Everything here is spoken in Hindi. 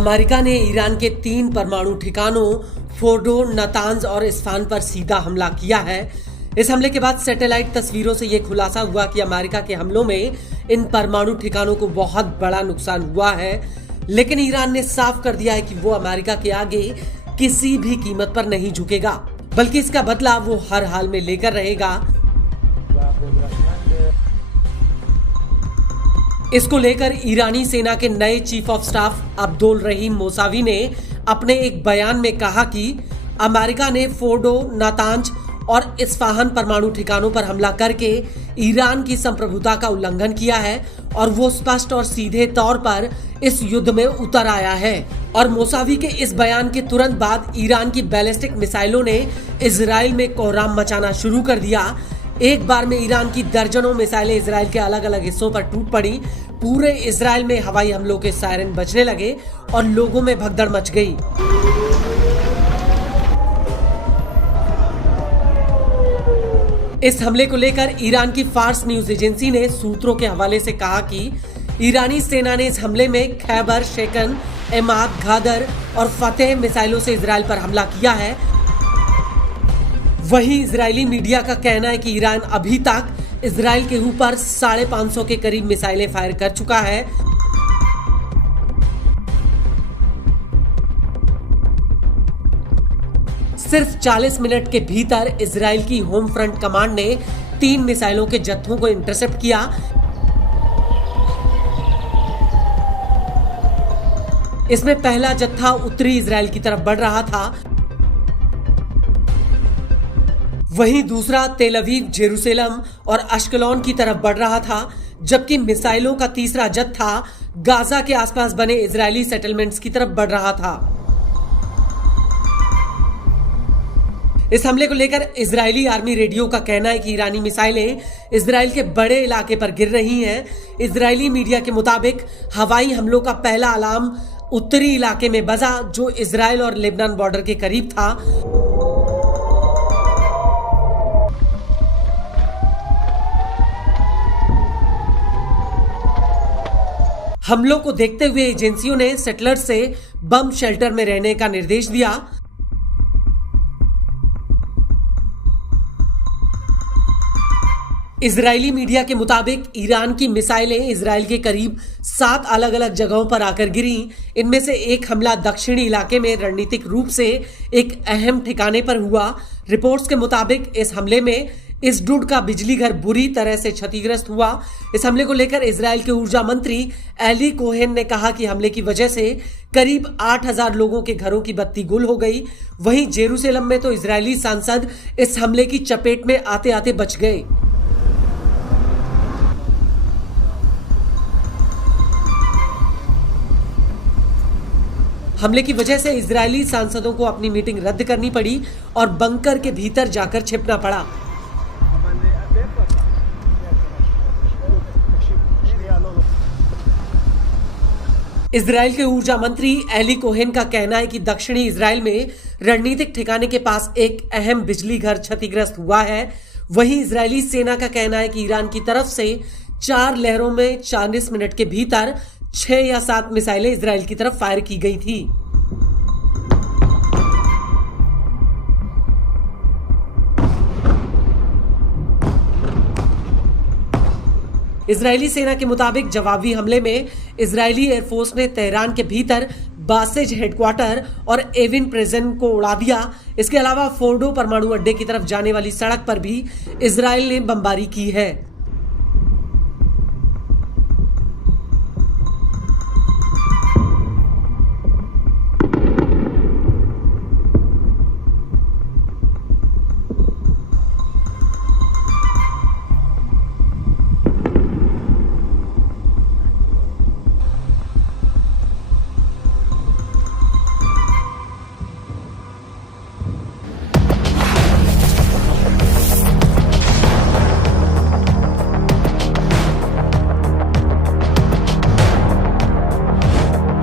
अमेरिका ने ईरान के 3 परमाणु ठिकानों फोर्डो, नातांज और इस्फहान पर सीधा हमला किया है। इस हमले के बाद सैटेलाइट तस्वीरों से यह खुलासा हुआ कि अमेरिका के हमलों में इन परमाणु ठिकानों को बहुत बड़ा नुकसान हुआ है, लेकिन ईरान ने साफ कर दिया है कि वो अमेरिका के आगे किसी भी कीमत पर नहीं झुकेगा, बल्कि इसका बदला वो हर हाल में लेकर रहेगा। इसको लेकर ईरानी सेना के नए चीफ ऑफ स्टाफ अब्दुल रहीम मौसावी ने अपने एक बयान में कहा कि अमेरिका ने फोर्डो, नातांज और इस्फहान परमाणु ठिकानों पर हमला करके ईरान की संप्रभुता का उल्लंघन किया है और वो स्पष्ट और सीधे तौर पर इस युद्ध में उतर आया है। और मौसावी के इस बयान के तुरंत बाद ईरान की बैलिस्टिक मिसाइलों ने इजराइल में कोहराम मचाना शुरू कर दिया। एक बार में ईरान की दर्जनों मिसाइलें इजराइल के अलग अलग हिस्सों पर टूट पड़ी। पूरे इजराइल में हवाई हमलों के सायरन बजने लगे और लोगों में भगदड़ मच गई। इस हमले को लेकर ईरान की फार्स न्यूज एजेंसी ने सूत्रों के हवाले से कहा कि ईरानी सेना ने इस हमले में खैबर, शेकन, एमाद, घादर और फतेह मिसाइलों से इजराइल पर हमला किया है। वहीं इजरायली मीडिया का कहना है कि ईरान अभी तक इजराइल के ऊपर 550 के करीब मिसाइलें फायर कर चुका है। सिर्फ 40 मिनट के भीतर इजराइल की होम फ्रंट कमांड ने 3 मिसाइलों के जत्थों को इंटरसेप्ट किया। इसमें पहला जत्था उत्तरी इजराइल की तरफ बढ़ रहा था, वहीं दूसरा तेल अवीव, जेरूसलम और अश्कलोन की तरफ बढ़ रहा था, जबकि मिसाइलों का तीसरा जत्था गाजा के आसपास बने इजरायली सेटलमेंट्स की तरफ बढ़ रहा था। इस हमले को लेकर इजरायली आर्मी रेडियो का कहना है कि ईरानी मिसाइलें इजराइल के बड़े इलाके पर गिर रही हैं। इजरायली मीडिया के मुताबिक हवाई हमलों का पहला अलार्म उत्तरी इलाके में बजा, जो इजराइल और लेबनान बॉर्डर के करीब था। हमलों को देखते हुए एजेंसियों ने सेटलर्स से बम शेल्टर में रहने का निर्देश दिया। इजरायली मीडिया के मुताबिक ईरान की मिसाइलें इजराइल के करीब 7 अलग अलग जगहों पर आकर गिरी। इनमें से एक हमला दक्षिणी इलाके में रणनीतिक रूप से एक अहम ठिकाने पर हुआ। रिपोर्ट्स के मुताबिक इस हमले में इस्डुड का बिजली घर बुरी तरह से क्षतिग्रस्त हुआ। इस हमले को लेकर इजराइल के ऊर्जा मंत्री एली कोहेन ने कहा कि हमले की वजह से करीब 8000 लोगों के घरों की बत्ती गुल हो गई। वहीं जेरूसलम में तो इजरायली सांसद इस हमले की चपेट में आते आते बच गए। हमले की वजह से इजरायली सांसदों को अपनी मीटिंग रद्द करनी पड़ी और बंकर के भीतर जाकर छिपना पड़ा। इजराइल के ऊर्जा मंत्री एली कोहेन का कहना है कि दक्षिणी इजराइल में रणनीतिक ठिकाने के पास एक अहम बिजली घर क्षतिग्रस्त हुआ है। वहीं इजरायली सेना का कहना है कि ईरान की तरफ से 4 लहरों में 40 मिनट के भीतर 6 या 7 मिसाइलें इजराइल की तरफ फायर की गई थी। इजरायली सेना के मुताबिक जवाबी हमले में इजरायली एयरफोर्स ने तेहरान के भीतर बासेज हेडक्वार्टर और एविन प्रेजेंट को उड़ा दिया। इसके अलावा फोर्डो परमाणु अड्डे की तरफ जाने वाली सड़क पर भी इजरायल ने बमबारी की है।